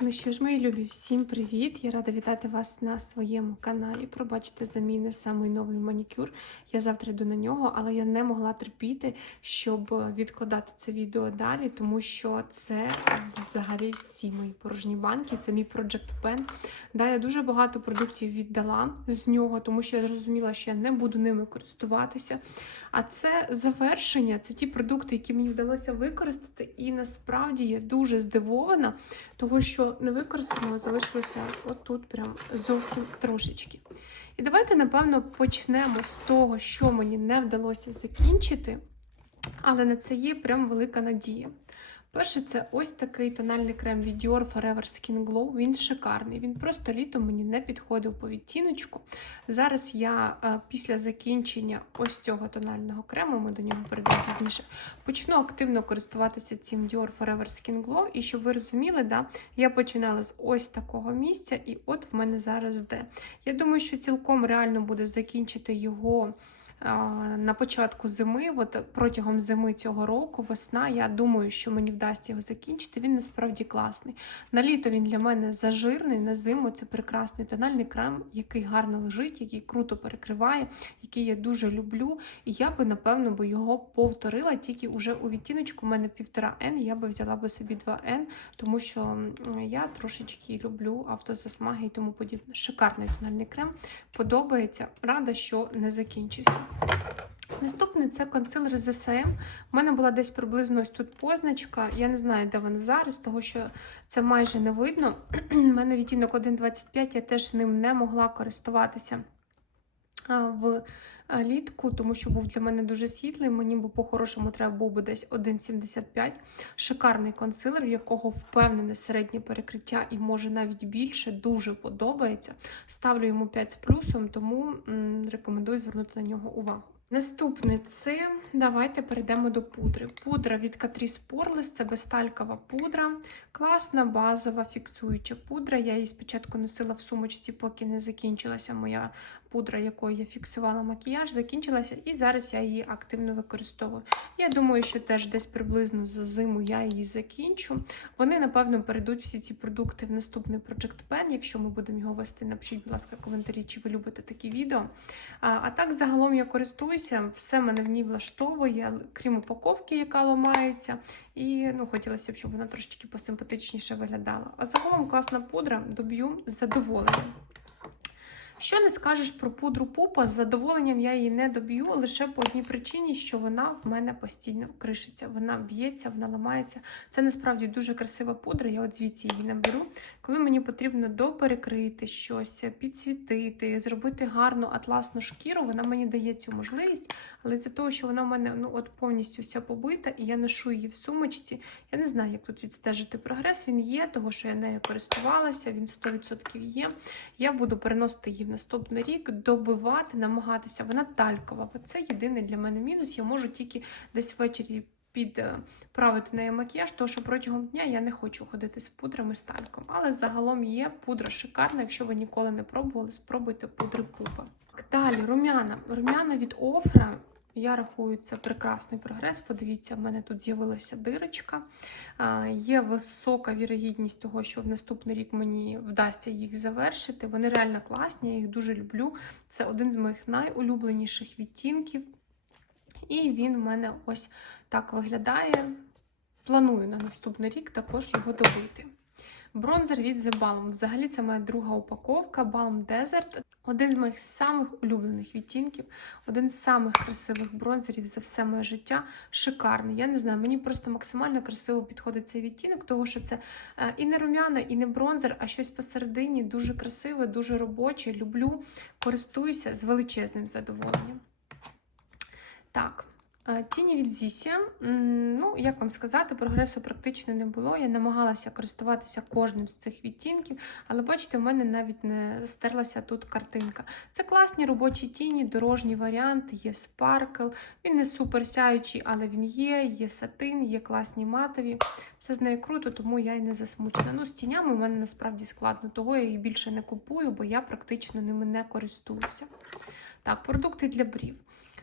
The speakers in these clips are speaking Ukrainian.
Ну що ж, мої любі, всім привіт! Я рада вітати вас на своєму каналі. Пробачте за мій не самий новий манікюр. Я завтра йду на нього, але я не могла терпіти, щоб відкладати це відео далі, тому що це взагалі всі мої порожні банки. Це мій Project Pen. Да, я дуже багато продуктів віддала з нього, тому що я зрозуміла, що я не буду ними користуватися. А це завершення, це ті продукти, які мені вдалося використати, і насправді я дуже здивована, того що невикористаного залишилося отут, прям зовсім трошечки. І давайте, напевно, почнемо з того, що мені не вдалося закінчити, але на це є прям велика надія. Перше, це ось такий тональний крем від Dior Forever Skin Glow. Він шикарний. Він просто літом мені не підходив по відтіночку. Зараз я е, після закінчення ось цього тонального крему, ми до нього перейдемо пізніше, почну активно користуватися цим Dior Forever Skin Glow. І щоб ви розуміли, да, я починала з ось такого місця, і от в мене зараз де. Я думаю, що цілком реально буде закінчити його на початку зими, от протягом зими цього року, весна, я думаю, що мені вдасться його закінчити. Він насправді класний. На літо він для мене зажирний, на зиму це прекрасний тональний крем, який гарно лежить, який круто перекриває, який я дуже люблю. І я би, напевно, би його повторила, тільки уже у відтіночку у мене півтора N, я би взяла би собі 2N, тому що я трошечки люблю автозасмаги і тому подібне. Шикарний тональний крем. Подобається. Рада, що не закінчився. Наступний це консилер з. У мене була десь приблизно ось тут позначка. Я не знаю, де вона зараз, тому що це майже не видно. У мене відтінок 1,25, я теж ним не могла користуватися в літку, тому що був для мене дуже світлий. Мені б по-хорошому треба був би десь 1,75. Шикарний консилер, в якого впевнене середнє перекриття і може навіть більше. Дуже подобається. Ставлю йому 5 з плюсом, тому рекомендую звернути на нього увагу. Наступне це давайте перейдемо до пудри. Пудра від Catrice Poreless, це безталькова пудра, класна, базова, фіксуюча пудра. Я її спочатку носила в сумочці, поки не закінчилася моя пудра, якою я фіксувала макіяж, закінчилася, і зараз я її активно використовую. Я думаю, що теж десь приблизно за зиму я її закінчу. Вони, напевно, перейдуть всі ці продукти в наступний Project Pen, якщо ми будемо його вести. Напишіть, будь ласка, коментарі, чи ви любите такі відео. А, а так, загалом я користуюся, все мене в ній влаштовує, крім упаковки, яка ламається. І ну, хотілося б, щоб вона трошечки посимпатичніше виглядала. А загалом класна пудра, доб'ю з задоволенням. Що не скажеш про пудру пупа, з задоволенням я її не доб'ю лише по одній причині, що вона в мене постійно кришиться. Вона б'ється, вона ламається. Це насправді дуже красива пудра, я от звідси її наберу. Коли мені потрібно доперекрити щось, підсвітити, зробити гарну атласну шкіру, вона мені дає цю можливість, але це того, що вона в мене ну, от повністю вся побита, і я ношу її в сумочці. Я не знаю, як тут відстежити прогрес. Він є, того що я нею користувалася, він 100% є. Я буду переносити її наступний рік, добивати, намагатися. Вона талькова. Це єдиний для мене мінус. Я можу тільки десь ввечері підправити нею макіяж, тому що протягом дня я не хочу ходити з пудрами з тальком. Але загалом є пудра шикарна. Якщо ви ніколи не пробували, спробуйте пудри пупа. Далі рум'яна. Рум'яна від Офра. Я рахую, це прекрасний прогрес. Подивіться, в мене тут з'явилася дирочка. Є висока вірогідність того, що в наступний рік мені вдасться їх завершити. Вони реально класні, я їх дуже люблю. Це один з моїх найулюбленіших відтінків. І він в мене ось так виглядає. Планую на наступний рік також його добити. Бронзер від The Balm. Взагалі, це моя друга упаковка Balm Desert. Один з моїх самих улюблених відтінків, один з самих красивих бронзерів за все моє життя. Шикарний. Я не знаю, мені просто максимально красиво підходить цей відтінок, тому що це е, і не рум'яна, і не бронзер, а щось посередині. Дуже красиве, дуже робоче. Люблю, користуюся з величезним задоволенням. Так. Тіні від Зісі, ну, як вам сказати, прогресу практично не було. Я намагалася користуватися кожним з цих відтінків, але бачите, у мене навіть не стерлася тут картинка. Це класні робочі тіні, дорожній варіант, є спаркл. Він не супер сяючий, але він є, є сатин, є класні матові. Все з нею круто, тому я й не засмучена. Ну, з тінями у мене насправді складно, того я їх більше не купую, бо я практично ними не користуюся. Так, продукти для брів.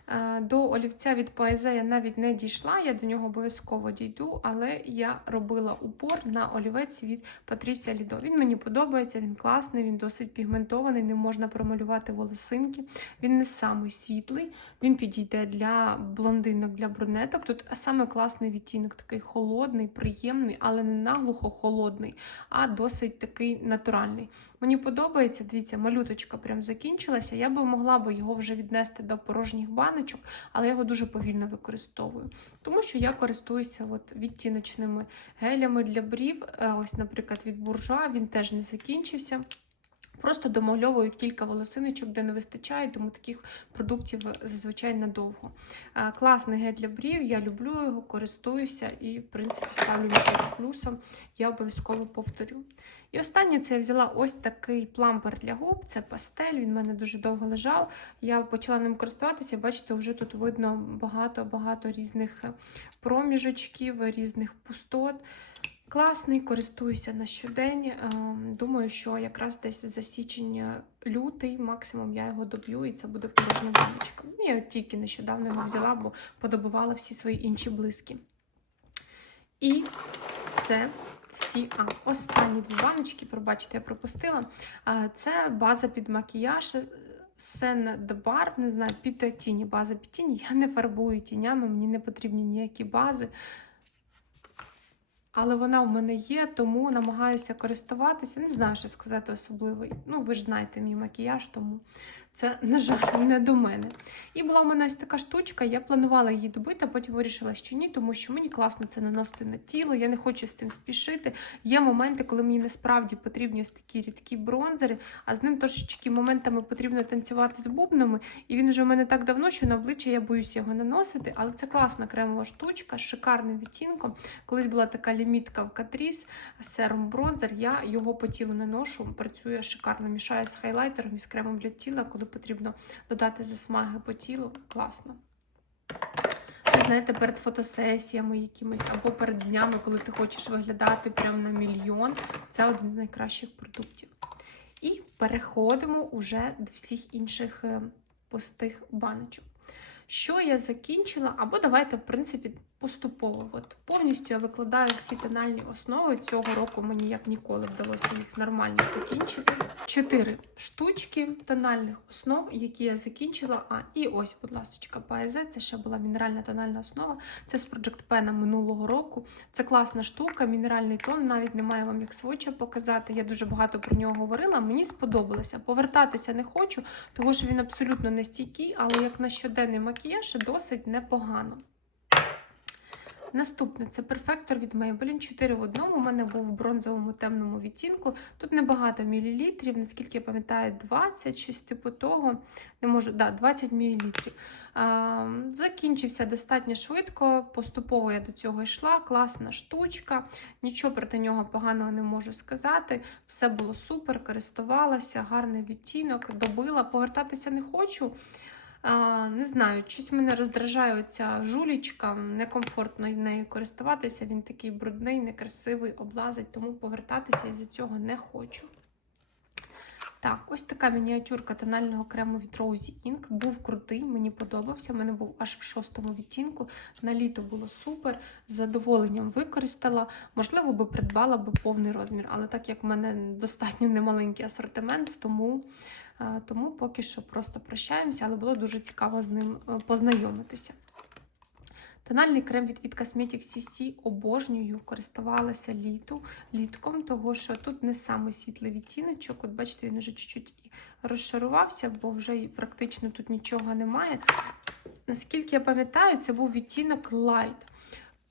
Е, До олівця від Поезе я навіть не дійшла, я до нього обов'язково дійду, але я робила упор на олівець від Патрісія Лідо. Він мені подобається, він класний, він досить пігментований, не можна промалювати волосинки. Він не самий світлий, він підійде для блондинок, для брюнеток. Тут саме класний відтінок, такий холодний, приємний, але не наглухо холодний, а досить такий натуральний. Мені подобається, дивіться, малюточка прям закінчилася. Я би могла би його вже віднести до порожніх баночок, але я його дуже повільно використовую. Тому що я користуюся от відтіночними гелями для брів. Е, Ось, наприклад, від буржуа він теж не закінчився. Просто домальовую кілька волосиночок, де не вистачає, тому таких продуктів зазвичай надовго. Е, Класний гель для брів, я люблю його, користуюся і, в принципі, ставлю 5 плюсом. Я обов'язково повторю. І останнє це я взяла ось такий плампер для губ, це пастель, він в мене дуже довго лежав. Я почала ним користуватися, бачите, вже тут видно багато-багато різних проміжочків, різних пустот. Класний, користуюся на щодень. Ем, Думаю, що якраз десь за січень лютий, максимум я його доб'ю, і це буде порожня баночка. Ну, Я тільки нещодавно його взяла, бо подобувала всі свої інші блиски. І це всі. А, останні дві баночки, пробачте, я пропустила. Це база під макіяж. Сен Бар, не знаю, під тіні, база під тіні. Я не фарбую тінями, мені не потрібні ніякі бази. Але вона в мене є, тому намагаюся користуватися. Не знаю, що сказати особливо. Ну, ви ж знаєте мій макіяж, тому це, на жаль, не до мене. І була в мене ось така штучка, я планувала її добити, а потім вирішила, що ні, тому що мені класно це наносити на тіло, я не хочу з цим спішити. Є моменти, коли мені насправді потрібні ось такі рідкі бронзери, а з ним трошечки моментами потрібно танцювати з бубнами. І він вже в мене так давно, що на обличчя я боюся його наносити, але це класна кремова штучка з шикарним відтінком. Колись була така лімітка в Catrice серум бронзер. Я його по тілу не ношу, працює шикарно, мішає з хайлайтером і з кремом для тіла, коли потрібно додати засмаги по тілу. Класно. Ви знаєте, перед фотосесіями якимись або перед днями, коли ти хочеш виглядати прямо на мільйон. Це один з найкращих продуктів. І переходимо уже до всіх інших е, пустих баночок. Що я закінчила, або давайте, в принципі, поступово. От повністю я викладаю всі тональні основи. Цього року мені як ніколи вдалося їх нормально закінчити. Чотири штучки тональних основ, які я закінчила. А, і ось, будь ласка, PZ, це ще була мінеральна тональна основа. Це з Project Pen минулого року. Це класна штука, мінеральний тон, навіть немає вам як своча показати. Я дуже багато про нього говорила. Мені сподобалося. Повертатися не хочу, тому що він абсолютно не стійкий, але як на щоденний макіяж досить непогано. Наступне це перфектор від Maybelline 4 в одному. У мене був в бронзовому темному відтінку. Тут небагато мілілітрів, наскільки я пам'ятаю, 20, щось типу того. Не можу, да, 20 мілілітрів. Закінчився достатньо швидко. Поступово я до цього йшла. Класна штучка. Нічого проти нього поганого не можу сказати. Все було супер, користувалася, гарний відтінок, добила. Повертатися не хочу. Не знаю, щось мене роздражає ця жулічка, некомфортно нею користуватися. Він такий брудний, некрасивий, облазить, тому повертатися із-за цього не хочу. Так, ось така мініатюрка тонального крему від Rosy Ink. Був крутий, мені подобався. У мене був аж в шостому відтінку. На літо було супер, з задоволенням використала. Можливо, би придбала би повний розмір, але так як в мене достатньо немаленький асортимент, тому. Тому поки що просто прощаємося, але було дуже цікаво з ним е, познайомитися. Тональний крем від It Cosmetics CC обожнюю, користувалася літу, літком, того що тут не самий світлий відтіночок. От бачите, він вже чуть-чуть розшарувався, бо вже практично тут нічого немає. Наскільки я пам'ятаю, це був відтінок Light.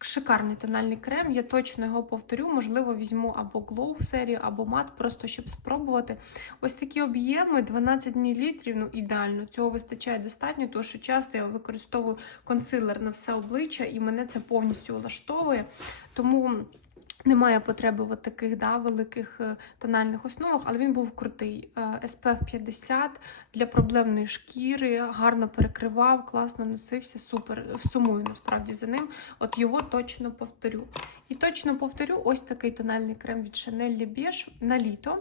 Шикарний тональний крем, я точно його повторю. Можливо, візьму або Glow серію, або мат, просто щоб спробувати. Ось такі об'єми 12 мл, ну ідеально. Цього вистачає достатньо, тому що часто я використовую консилер на все обличчя, і мене це повністю влаштовує. Тому. Немає потреби в таких да, великих е, тональних основах, але він був крутий. Е, SPF 50 для проблемної шкіри, гарно перекривав, класно носився, супер. Сумую насправді за ним. От його точно повторю. І точно повторю, ось такий тональний крем від Chanel Le Beige на літо.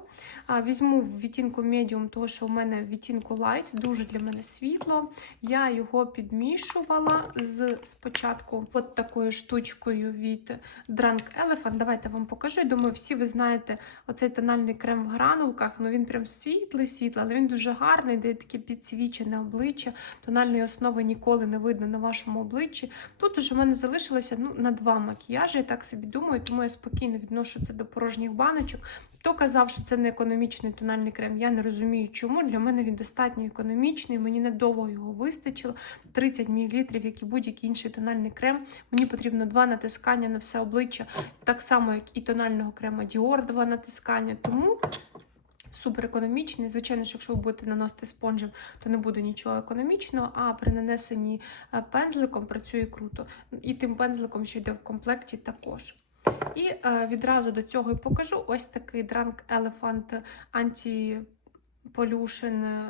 Візьму в відтінку Medium, тому що у мене відтінку Light, дуже для мене світло. Я його підмішувала з спочатку от такою штучкою від Drunk Elephant. Давайте вам покажу. Я думаю, всі ви знаєте оцей тональний крем в гранулках. Ну він прям світлий, світлий, але він дуже гарний, дає таке підсвічене обличчя. Тональної основи ніколи не видно на вашому обличчі. Тут уже в мене залишилося ну, на два макіяжі, я так собі думаю, тому я спокійно відношу це до порожніх баночок. Хто казав, що це не економічний тональний крем, я не розумію, чому. Для мене він достатньо економічний, мені недовго його вистачило. 30 мл, як і будь-який інший тональний крем. Мені потрібно два натискання на все обличчя, так само, як і тонального крема Dior, два натискання. Тому супер економічний. Звичайно, що якщо ви будете наносити спонжем, то не буде нічого економічного, а при нанесенні е, пензликом працює круто. І тим пензликом, що йде в комплекті, також. І е, відразу до цього і покажу ось такий Drunk Elephant Anti Pollution е,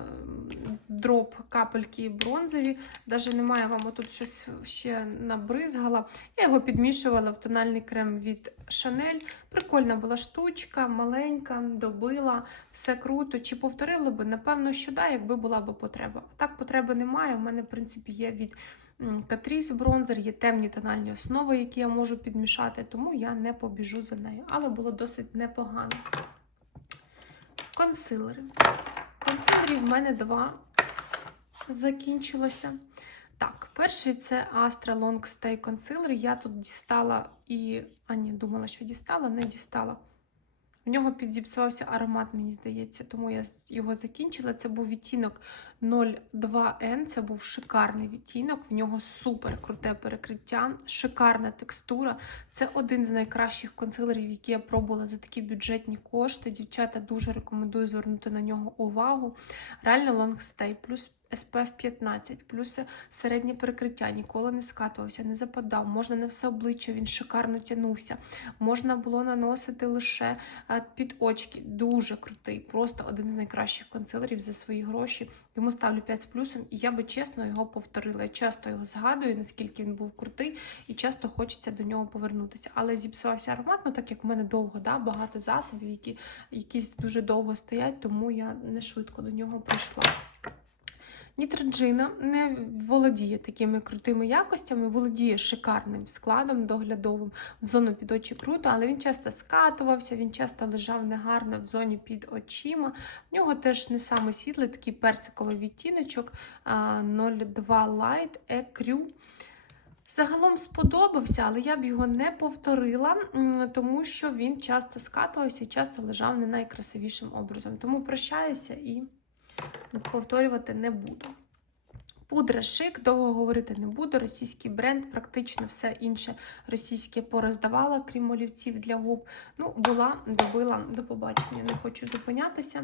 дроп капельки бронзові. Даже немає вам тут щось ще набризгала. Я його підмішувала в тональний крем від Chanel. Прикольна була штучка, маленька, добила, все круто. Чи повторила би? Напевно, що да, якби була б потреба. Так потреби немає. У мене, в принципі, є від Catrice бронзер, є темні тональні основи, які я можу підмішати, тому я не побіжу за нею. Але було досить непогано. Консилери. Консилерів в мене два закінчилося. Так, перший це Astra Long Stay Concealer. Я тут дістала і. А, ні, думала, що дістала, не дістала. В нього підзіпсувався аромат, мені здається, тому я його закінчила. Це був відтінок 02N, це був шикарний відтінок, в нього супер круте перекриття, шикарна текстура. Це один з найкращих консилерів, які я пробувала за такі бюджетні кошти. Дівчата дуже рекомендую звернути на нього увагу. Реально лонгстей, плюс SPF 15, плюс середнє перекриття, ніколи не скатувався, не западав. Можна не все обличчя, він шикарно тягнувся. Можна було наносити лише е, під очки. Дуже крутий, просто один з найкращих консилерів за свої гроші. Йому ставлю 5 з плюсом, і я би чесно його повторила. Я часто його згадую, наскільки він був крутий, і часто хочеться до нього повернутися. Але зіпсувався аромат, ну так як в мене довго, да, багато засобів, які якісь дуже довго стоять, тому я не швидко до нього прийшла. Нітроджина не володіє такими крутими якостями, володіє шикарним складом доглядовим в зону під очі круто, але він часто скатувався, він часто лежав негарно в зоні під очима. В нього теж не саме світлий, такий персиковий відтіночок 02 Light Ecru. Загалом сподобався, але я б його не повторила, тому що він часто скатувався і часто лежав не найкрасивішим образом. Тому прощаюся і повторювати не буду. Пудра шик, довго говорити не буду. Російський бренд, практично все інше російське пороздавала, крім олівців для губ. Ну, була, добила до побачення, не хочу зупинятися.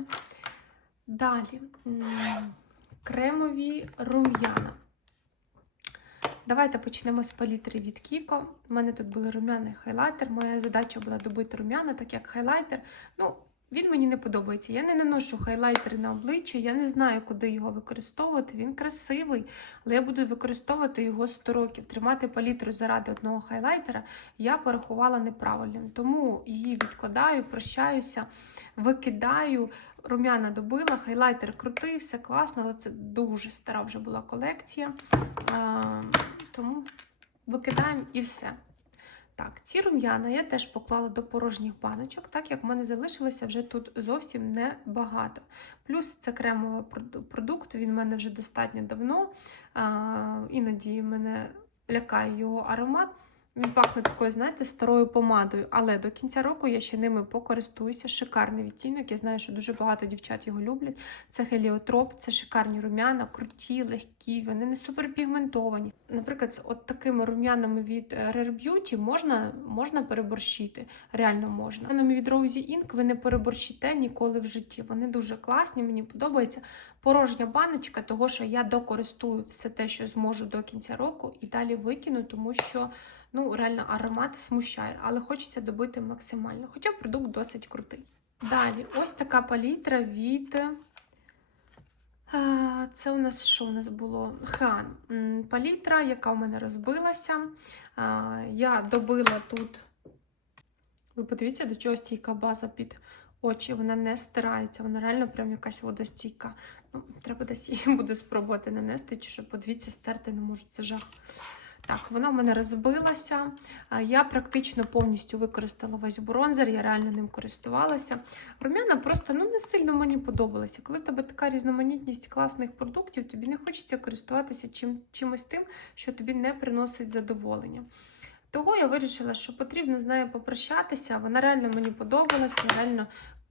Далі кремові рум'яна. Давайте почнемо з палітри від Kiko. У мене тут були рум'яний хайлайтер. Моя задача була добити рум'яна, так як хайлайтер. Ну, він мені не подобається. Я не наношу хайлайтери на обличчя, я не знаю, куди його використовувати. Він красивий, але я буду використовувати його 100 років. Тримати палітру заради одного хайлайтера я порахувала неправильним. Тому її відкладаю, прощаюся, викидаю. Рум'яна добила, хайлайтер крутий, все класно, але це дуже стара вже була колекція. Тому викидаємо і все. Так, ці рум'яна я теж поклала до порожніх баночок, так як в мене залишилося вже тут зовсім небагато. Плюс це кремовий продукт, він в мене вже достатньо давно. Іноді мене лякає його аромат. Він пахне такою, знаєте, старою помадою. Але до кінця року я ще ними покористуюся. Шикарний відтінок. Я знаю, що дуже багато дівчат його люблять. Це геліотроп, це шикарні рум'яна, круті, легкі, вони не суперпігментовані. Наприклад, от такими рум'янами від Rare Beauty можна можна переборщити. Реально можна. Рум'янами від Rosy Ink ви не переборщите ніколи в житті. Вони дуже класні, мені подобається. Порожня баночка, того що я докористую все те, що зможу до кінця року, і далі викину, тому що. Ну, реально аромат смущає, але хочеться добити максимально. Хоча продукт досить крутий. Далі, ось така палітра від. Це у нас що у нас було? Хан. Палітра, яка у мене розбилася. Я добила тут Ви подивіться, до чого стійка база під очі. Вона не стирається, вона реально прям якась водостійка. Ну, треба десь її буде спробувати нанести, чи що подивіться, стерти не можу. Це жах. Так, вона в мене розбилася. Я практично повністю використала весь бронзер, я реально ним користувалася. Рум'яна просто ну, не сильно мені подобалася. Коли в тебе така різноманітність класних продуктів, тобі не хочеться користуватися чим, чимось тим, що тобі не приносить задоволення. Того я вирішила, що потрібно з нею попрощатися. Вона реально мені подобалася, реально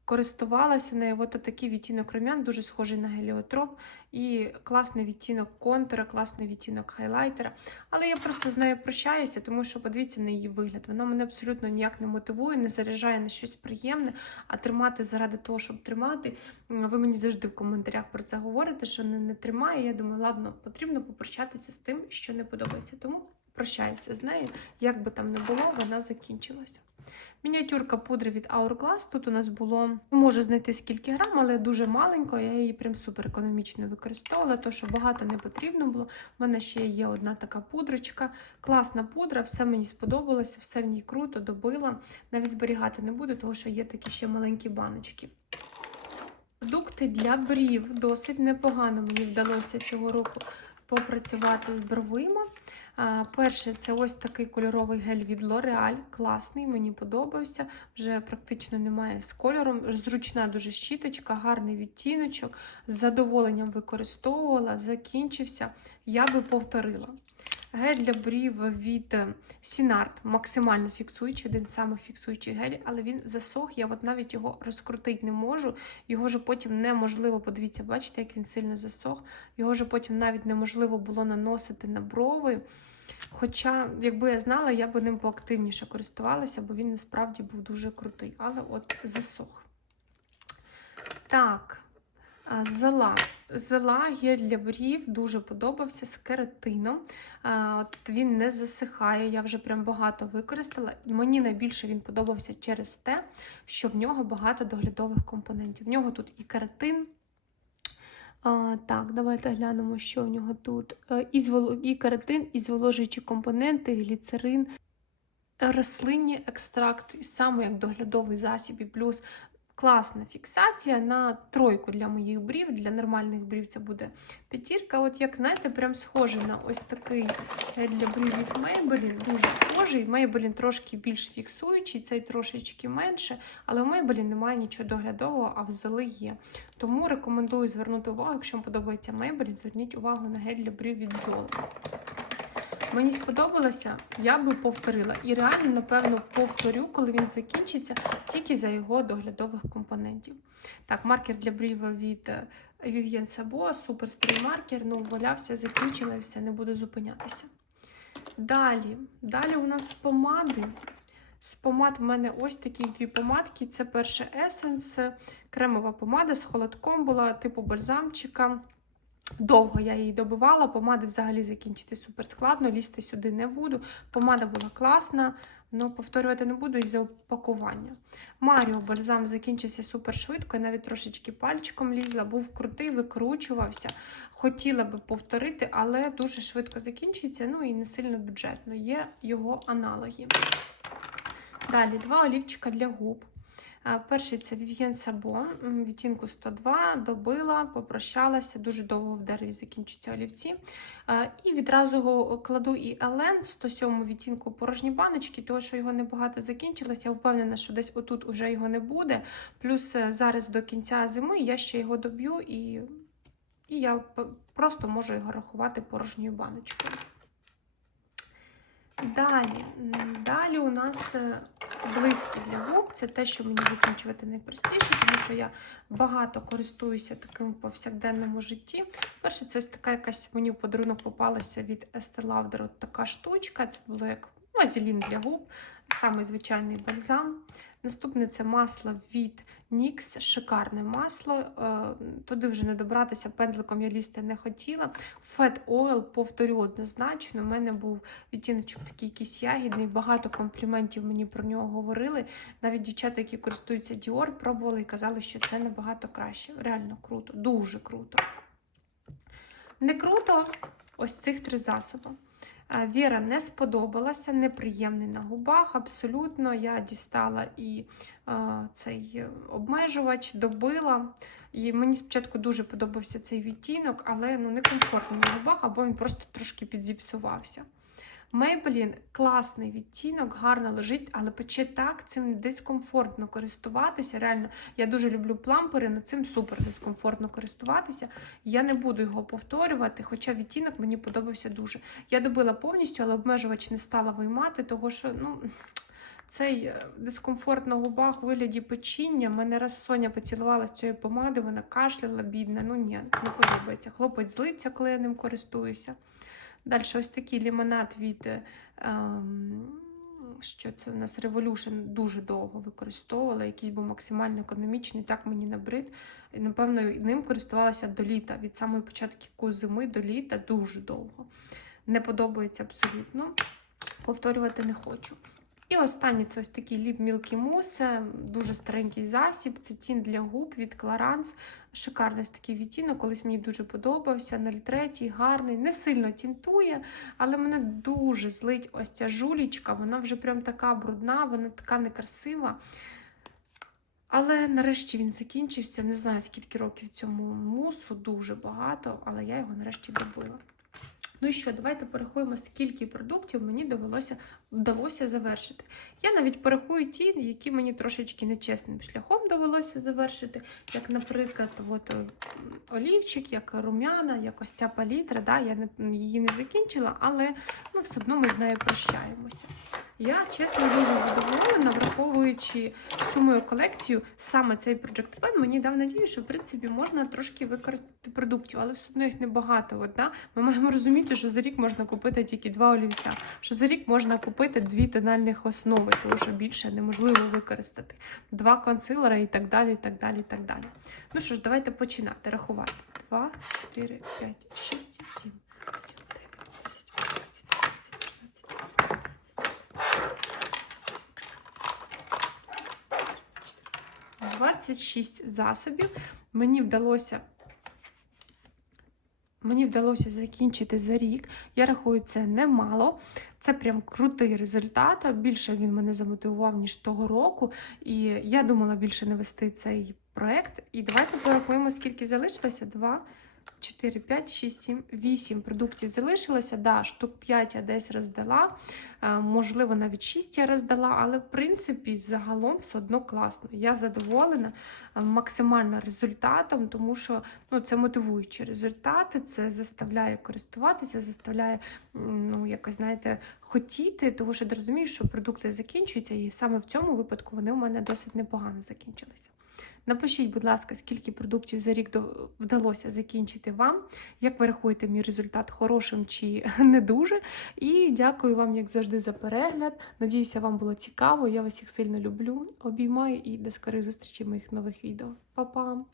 користувалася нею. От такий відтінок рум'ян, дуже схожий на геліотроп. І класний відтінок контура, класний відтінок хайлайтера. Але я просто з нею прощаюся, тому що подивіться на її вигляд. Вона мене абсолютно ніяк не мотивує, не заряджає на щось приємне, а тримати заради того, щоб тримати. Ви мені завжди в коментарях про це говорите, що не, не тримає. Я думаю, ладно, потрібно попрощатися з тим, що не подобається. Тому прощаюся з нею. Як би там не було, вона закінчилася. Мініатюрка пудри від Hourglass. Тут у нас було, не можу знайти скільки грам, але дуже маленько. Я її прям супер економічно використовувала, то що багато не потрібно було. У мене ще є одна така пудрочка. Класна пудра, все мені сподобалося, все в ній круто, добила. Навіть зберігати не буду, тому що є такі ще маленькі баночки. Продукти для брів. Досить непогано мені вдалося цього року попрацювати з бровима. Перше, це ось такий кольоровий гель від L'Oreal. Класний, мені подобався. Вже практично немає з кольором. Зручна дуже щіточка, гарний відтіночок. З задоволенням використовувала, закінчився. Я би повторила. Гель для брів від Сінарт, максимально фіксуючий, один з самих фіксуючих гелів, але він засох, я от навіть його розкрутити не можу. Його ж потім неможливо, подивіться, бачите, як він сильно засох. Його ж потім навіть неможливо було наносити на брови. Хоча, якби я знала, я б ним поактивніше користувалася, бо він насправді був дуже крутий. Але от засох. Так, зела. Зела гель для брів дуже подобався з кератином. От він не засихає, я вже прям багато використала. Мені найбільше він подобався через те, що в нього багато доглядових компонентів. В нього тут і кератин. А, так, давайте глянемо, що в нього тут. І, зволо- і кератин, і зволожуючі компоненти, гліцерин, рослинні екстракти, і саме як доглядовий засіб, і плюс класна фіксація на тройку для моїх брів. Для нормальних брів це буде п'ятірка. От як знаєте, прям схожий на ось такий для брів від Maybelline. Дуже схожий. Maybelline трошки більш фіксуючий, цей трошечки менше, але в Maybelline немає нічого доглядового, а в Зели є. Тому рекомендую звернути увагу, якщо вам подобається Maybelline, зверніть увагу на гель для брів від Золи. Мені сподобалося, я би повторила. І реально, напевно, повторю, коли він закінчиться, тільки за його доглядових компонентів. Так, маркер для бріва від е, Vivien Sabo, супер стрій маркер. Ну, валявся, закінчила і все, не буду зупинятися. Далі, далі у нас помади. З помад в мене ось такі дві помадки. Це перше Essence, кремова помада з холодком була, типу бальзамчика. Довго я її добивала, помади взагалі закінчити супер складно, лізти сюди не буду. Помада була класна, але повторювати не буду із-за упакування. Маріо бальзам закінчився супер швидко, я навіть трошечки пальчиком лізла, був крутий, викручувався. Хотіла би повторити, але дуже швидко закінчується, ну і не сильно бюджетно. Є його аналоги. Далі два олівчика для губ. Перший це Sabo, м, відтінку 102, добила, попрощалася, дуже довго в дереві закінчуються олівці. І відразу кладу і Елен в 107 відтінку порожні баночки, тому що його небагато закінчилося. Я впевнена, що десь отут уже його не буде. Плюс е, зараз до кінця зими я ще його доб'ю і, і я просто можу його рахувати порожньою баночкою. Далі, далі у нас близькі для губ. Це те, що мені закінчувати найпростіше, тому що я багато користуюся таким в повсякденному житті. Перше, це ось така якась мені в подарунок попалася від Estee Lauder от така штучка. Це було як вазелін для губ, самий звичайний бальзам. Наступне це масло від NYX, шикарне масло. Е, Туди вже не добратися, пензликом я лізти не хотіла. Fat Oil, повторю однозначно. У мене був відтіночок такий якийсь ягідний, багато компліментів мені про нього говорили. Навіть дівчата, які користуються Dior, пробували і казали, що це набагато краще. Реально круто, дуже круто. Не круто ось цих три засоби. Віра не сподобалася, неприємний на губах. Абсолютно. Я дістала і е, цей обмежувач, добила. І мені спочатку дуже подобався цей відтінок, але ну, некомфортно на губах, або він просто трошки підзіпсувався. Maybelline класний відтінок, гарно лежить, але пече так, цим дискомфортно користуватися. Реально, я дуже люблю плампери, але цим супер дискомфортно користуватися. Я не буду його повторювати, хоча відтінок мені подобався дуже. Я добила повністю, але обмежувач не стала виймати, тому що ну, цей е, дискомфорт на губах у вигляді печіння. Мене раз Соня поцілувала з цієї помади, вона кашляла, бідна. Ну ні, не подобається. Хлопець злиться, коли я ним користуюся. Далі ось такий лімонад від. ем, що це у нас Revolution дуже довго використовувала, якийсь був максимально економічний, так мені набрид. І, напевно, ним користувалася до літа. Від самої початку зими до літа дуже довго. Не подобається абсолютно. Повторювати не хочу. І останній це ось такий ліп Milky Mousse, дуже старенький засіб. Це тін для губ від Clarins. Шикарний такий відтінок, колись мені дуже подобався. 03, гарний, не сильно тінтує, але мене дуже злить ось ця жулічка. Вона вже прям така брудна, вона така некрасива. Але нарешті він закінчився. Не знаю, скільки років цьому мусу, дуже багато, але я його нарешті добила. Ну і що, давайте порахуємо, скільки продуктів мені довелося, вдалося завершити. Я навіть порахую ті, які мені трошечки нечесним шляхом довелося завершити, як, наприклад, от, е, олівчик, як рум'яна, як ось ця палітра. Да, я не, її не закінчила, але ну, все одно ми з нею прощаємося. Я, чесно, дуже задоволена, враховуючи всю мою колекцію, саме цей Project Pen мені дав надію, що в принципі можна трошки використати продуктів, але все одно їх небагато. От, да? Ми маємо розуміти, що за рік можна купити тільки два олівця, що за рік можна купити дві тональних основи, тому що більше неможливо використати. Два консилера і так далі. і так далі, і так далі. Ну що ж, давайте починати рахувати. 2, 4, 5, 6, 7, 8, 9, 10, 11, 12, 13, 26 засобів. Мені вдалося. Мені вдалося закінчити за рік. Я рахую, це немало. Це прям крутий результат. Більше він мене замотивував, ніж того року. І я думала більше не вести цей проект. І давайте порахуємо, скільки залишилося. 2, 4, 5, 6, 7, 8 продуктів залишилося. Да, штук 5 я десь роздала, е, можливо, навіть 6 я роздала, але в принципі загалом все одно класно. Я задоволена е, максимально результатом, тому що ну, це мотивуючі результати, це заставляє користуватися, заставляє ну, якось, знаєте, хотіти, тому що ти розумієш, що продукти закінчуються, і саме в цьому випадку вони у мене досить непогано закінчилися. Напишіть, будь ласка, скільки продуктів за рік вдалося закінчити вам. Як ви рахуєте мій результат хорошим чи не дуже? І дякую вам, як завжди, за перегляд. Надіюся, вам було цікаво. Я вас всіх сильно люблю. Обіймаю і до скорих зустрічей в моїх нових відео. Па-па!